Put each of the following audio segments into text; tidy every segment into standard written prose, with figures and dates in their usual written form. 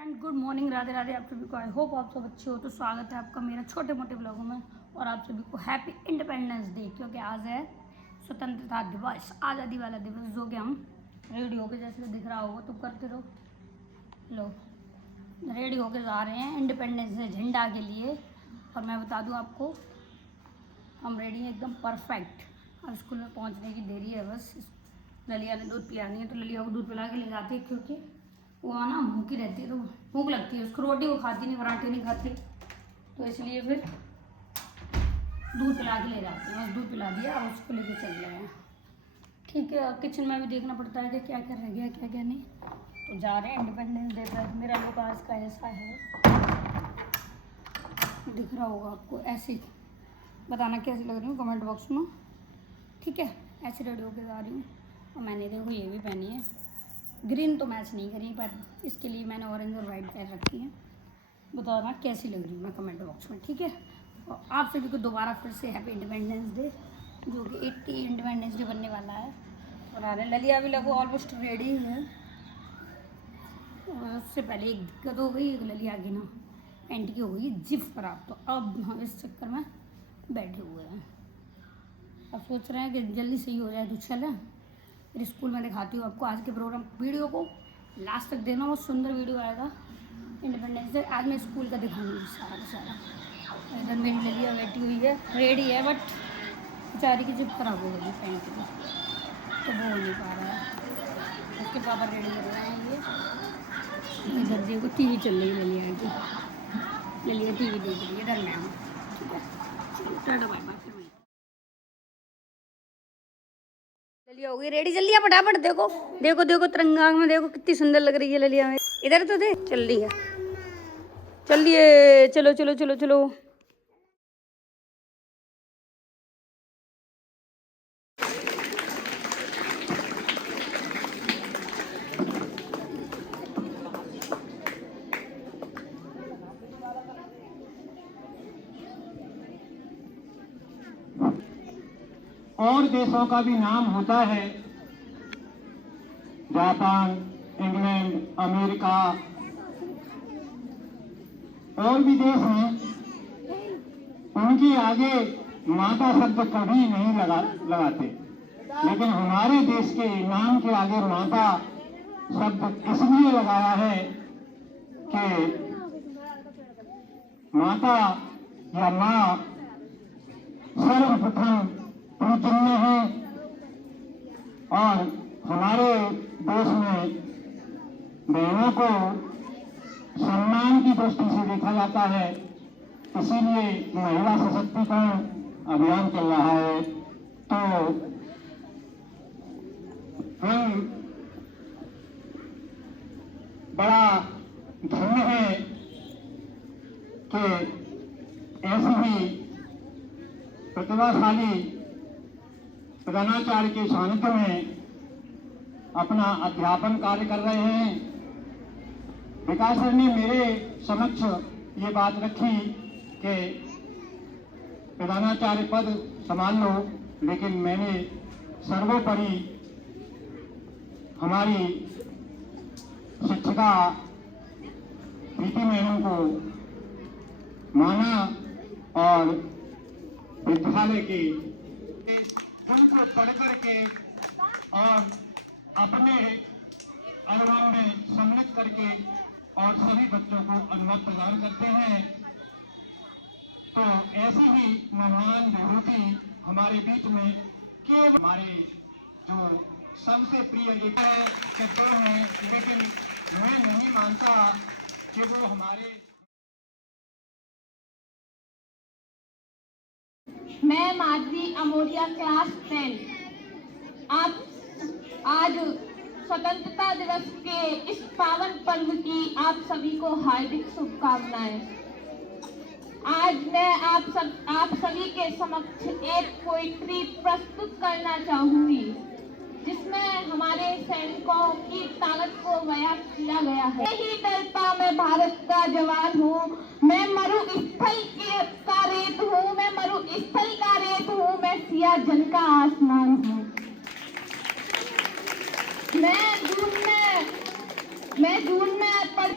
Friend good morning, Radhe Radhe आप सभी को। आई होप आप सब अच्छे हो। तो स्वागत है आपका मेरा छोटे मोटे ब्लॉगों में और आप सभी को हैप्पी इंडिपेंडेंस डे, क्योंकि आज है स्वतंत्रता दिवस, आज़ादी वाला दिवस, जो कि हम रेडी होके जैसे दिख रहा होगा तो करते रहो। लो, रेडी होके जा रहे हैं इंडिपेंडेंस डे झंडा के लिए। और मैं बता दूं आपको, हम रेडी हैं एकदम परफेक्ट। अब स्कूल में पहुंचने की देरी है बस। ललिया ने दूध पिलानी है तो ललिया को दूध पिला के ले जाते हैं, क्योंकि वो ना भूखी रहती है तो भूख लगती है उसको। रोटी वो खाती नहीं, पराठे नहीं खाती, तो इसलिए फिर दूध पिला के ले जाते हैं। बस दूध पिला दिया, अब उसको लेके चल रहे हैं। ठीक है, अब किचन में भी देखना पड़ता है कि क्या क्या रह गया क्या क्या नहीं। तो जा रहे हैं इंडिपेंडेंस डे पर। मेरा लुक आज का ऐसा है, दिख रहा होगा आपको। ऐसे बताना कैसी लग रही हूँ कमेंट बॉक्स में। ठीक है, ऐसे रेडी होके जा रही हूँ। और मैंने देखो ये भी पहनी है, ग्रीन तो मैच नहीं करी, पर इसके लिए मैंने ऑरेंज और वाइट पहन रखी है। बताना कैसी लग रही हूँ मैं कमेंट बॉक्स में। ठीक है, और आप सभी को दोबारा फिर से हैप्पी इंडिपेंडेंस डे, जो कि 80 इंडिपेंडेंस डे बनने वाला है। और आ रहे ललिया भी लगो ऑलमोस्ट रेडी है। और उससे पहले एक दिक्कत हो गई, एक ललिया की ना पैंट की हो गई जिप खराब, तो अब हम इस चक्कर में बैठे हुए हैं। अब सोच रहे हैं कि जल्दी सही हो जाए तो चलें। फिर स्कूल में दिखाती हूँ आपको आज के प्रोग्राम। वीडियो को लास्ट तक देना, बहुत सुंदर वीडियो आएगा इंडिपेंडेंस डे। आज मैं स्कूल का दिखाऊंगी सारा का सारा। इधर मेरी ललिया बैठी हुई है, रेडी है, बट बेचारी की जिप खराब हो गई पैंट की, तो वो हो नहीं पा रहा है। उसके पापा रेडी कर रहे हैं। ये इधर देखो टीवी चल रही है ललिया की, ललिया टीवी देख रही है। इधर मैं हूँ। ठीक है, चलो बाय बाय। ललिया हो गई रेडी, जल्दी आ फटाफट। देखो देखो देखो तिरंगा में देखो कितनी सुंदर लग रही है ललिया में। इधर तो दे, चल रही है, चलिए चलो चलो चलो चलो। और देशों का भी नाम होता है, जापान, इंग्लैंड, अमेरिका और भी देश हैं। उनके आगे माता शब्द कभी नहीं लगाते, लेकिन हमारे देश के नाम के आगे माता शब्द इसलिए लगाया है कि माता या माँ सर्वप्रथम पूजनीय है। और हमारे देश में बहनों को सम्मान की दृष्टि से देखा जाता है, इसीलिए महिला सशक्तिकरण अभियान चल रहा है। तो हम बड़ा धन्य है कि ऐसी ही प्रतिभाशाली प्रधानाचार्य के सानिध्य में अपना अध्यापन कार्य कर रहे हैं। विकास सर ने मेरे समक्ष ये बात रखी कि प्रधानाचार्य पद संभाल लो, लेकिन मैंने सर्वोपरि हमारी शिक्षिका प्रीति मैडम को माना और विद्यालय के फूल को पढ़ करके और अपने अनुमान में सम्मिलित करके और सभी बच्चों को अनुवाद प्रदान करते हैं। तो ऐसी ही महान विभूति हमारे बीच में केवल हमारे जो सबसे प्रिय एक है कि दो हैं, लेकिन मैं नहीं मानता कि वो हमारे। मैं माधवी अमोरिया क्लास 10। आप आज स्वतंत्रता दिवस के इस पावन पर्व की आप सभी को हार्दिक शुभकामनाएं। आज मैं आप सभी के समक्ष एक पोइट्री प्रस्तुत करना चाहूंगी, जिसमें हमारे सैनिकों की ताकत को बयां किया गया है। नहीं डरता मैं भारत का जवान हूँ, मैं मरुस्थल का रेत हूँ, मैं मरुस्थल का रेत हूँ, मैं सिया जल का आसमान हूँ। मैं मैं जून में पर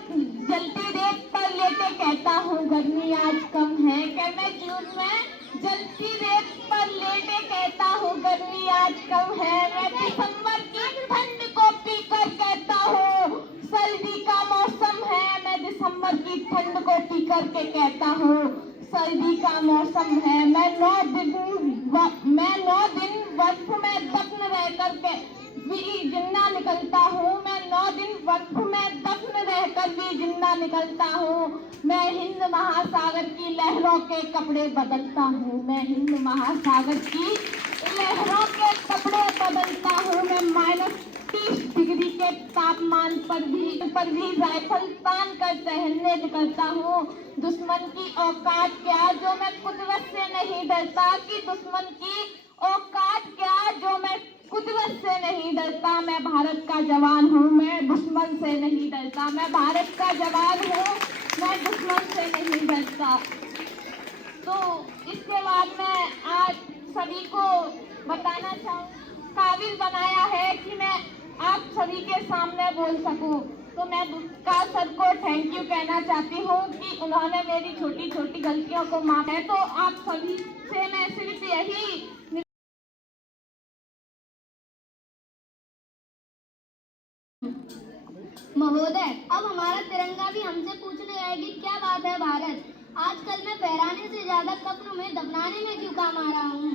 जलती रेत पर लेटे कहता हूँ गर्मी आज कम है। क्या मैं जून में जलती रेत पर लेटे कहता हूँ गर्मी आज कम है। मैं दिसंबर की ठंड को पीकर कहता हूँ सर्दी का मौसम है। मैं दिसंबर की ठंड को पी कर के कहता हूँ सर्दी का मौसम है। मैं 9 दिन बर्फ में दफन रह कर के भी जिंदा निकलता हूँ। मैं 9 दिन बर्फ में दफन रहकर भी जिंदा निकलता हूँ। मैं हिंद महासागर की लहरों के कपड़े बदलता हूँ। मैं हिंद महासागर की लहरों के कपड़े बदलता हूँ। मैं -30 डिग्री के तापमान पर भी राइफल तान कर टहलने निकलता हूँ। दुश्मन की औकात क्या जो मैं कुदरत से नहीं डरता, कि दुश्मन की औकात क्या जो मैं कुदरत से नहीं डरता। मैं भारत का जवान हूँ, मैं दुश्मन से नहीं डरता। मैं भारत का जवान हूँ, मैं दुश्मन से नहीं डरता। तो इसके बाद मैं आज सभी को बताना चाहूँ, काबिल बनाया है कि मैं आप सभी के सामने बोल सकूं। तो मैं दुष्काल सर को थैंक यू कहना चाहती हूँ कि उन्होंने मेरी छोटी छोटी गलतियों को माफ है। तो आप सभी से मैं सिर्फ यही महोदय, अब हमारा तिरंगा भी हमसे पूछने आएगी क्या बात है भारत, आजकल मैं फहराने से ज्यादा कब्र में दफनाने में क्यों काम आ रहा हूँ।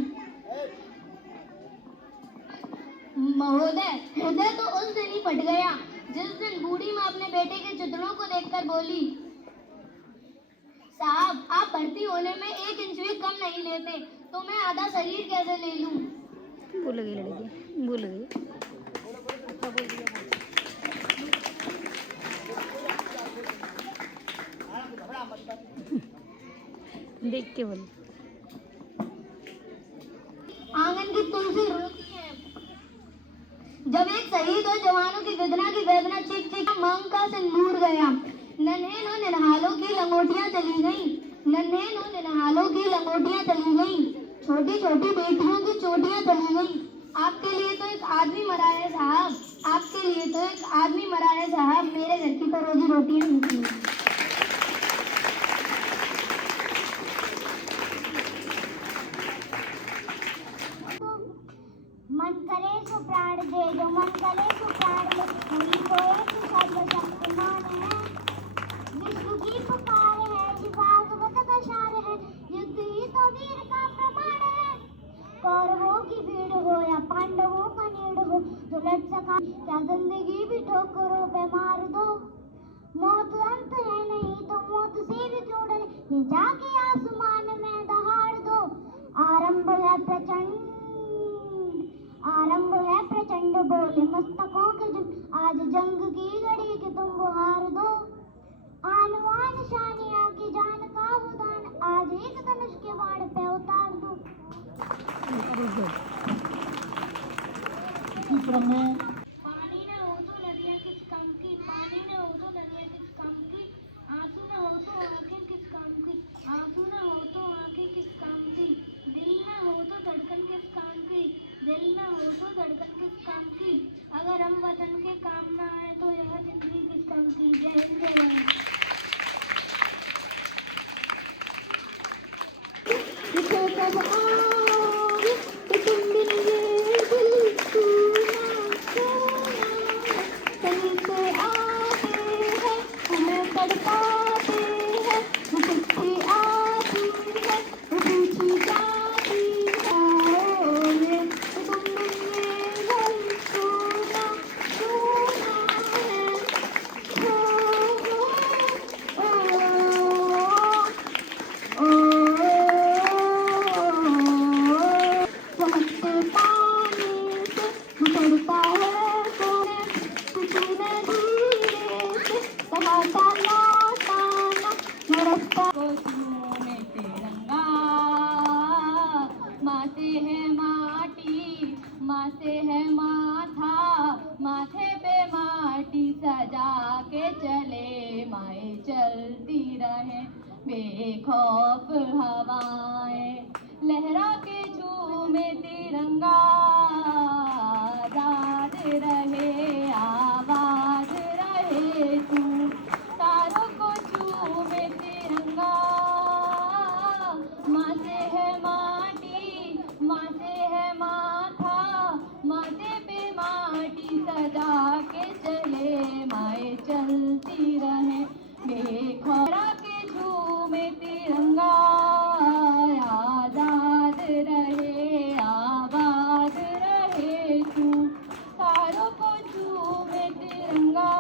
महोदय, हृदय तो उस दिन ही फट गया जिस दिन बूढ़ी माँ अपने बेटे के चित्रों को देखकर बोली, साहब आप भर्ती होने में 1 इंच भी कम नहीं लेते, तो मैं आधा शरीर कैसे ले लूं। भूल गई लड़की, भूल गई। अच्छा बोल दिया। देख के बोल। आंगन की तुलसी रोती है जब एक शहीद और जवानों की वेदना चीख चीख मांग का सिंदूर गया। नन्हे नो निनहालों की लंगोटियां चली गईं, नन्हे नो निनहालों की लंगोटियां चली गईं, छोटी छोटी बेटियों की चोटियां चली गईं। आपके लिए तो एक आदमी मरा है साहब, आपके लिए तो एक आदमी मरा है साहब, मेरे घर की तो रोजी रोटियां नहीं थी। मन करे सो प्राण दे, जो मन करे सो प्राण दे, पूरी होए तो सर्वशक्तिमान है। विश्व की पुकार है, ये भागवत का सार है, युद्ध ही तो वीर का प्रमाण है। कौरवों की भीड़ हो या पांडवों का नीड़ हो, जो लड़ सका क्या जिंदगी भी ठोकरों पे मार दो। मौत अंत है नहीं तो मौत से भी जोड़ ले, ये जाके आसमान में दहाड़ दो। आरंभ है प्रचंड, आरंभ है प्रचंड बोले मस्तकों के जुट, आज जंग की घड़ी के तुम बुहार दो। आन वान शानिया की जान का उदान, आज एक धनुष के बाण पे उतार दो। पानी न हो तो नदियाँ किस काम की, पानी न हो तो नदियाँ किस काम की, आंसू न हो तो आंखें किस काम की, आंसू न हो तो आंखें किस काम की, दिल न हो तो धड़कन किस काम की, दिल न हो तो धड़कन किस काम की। अगर हम वतन के काम ना आए तो यह जिंदगी किस काम की। जय हिंद जय भारत। माथे है माटी, माथे है माथा, माथे पे माटी सजा के चले, माए चलती रहे बेखौफ हवाएं, लहरा के झूमे तिरंगा, आजाद रहे आबाद रहे सजा के चले माए चलती रहे बेखौरा के झूमे तिरंगा आजाद रहे आबाद रहे तू तारों को झूमे तिरंगा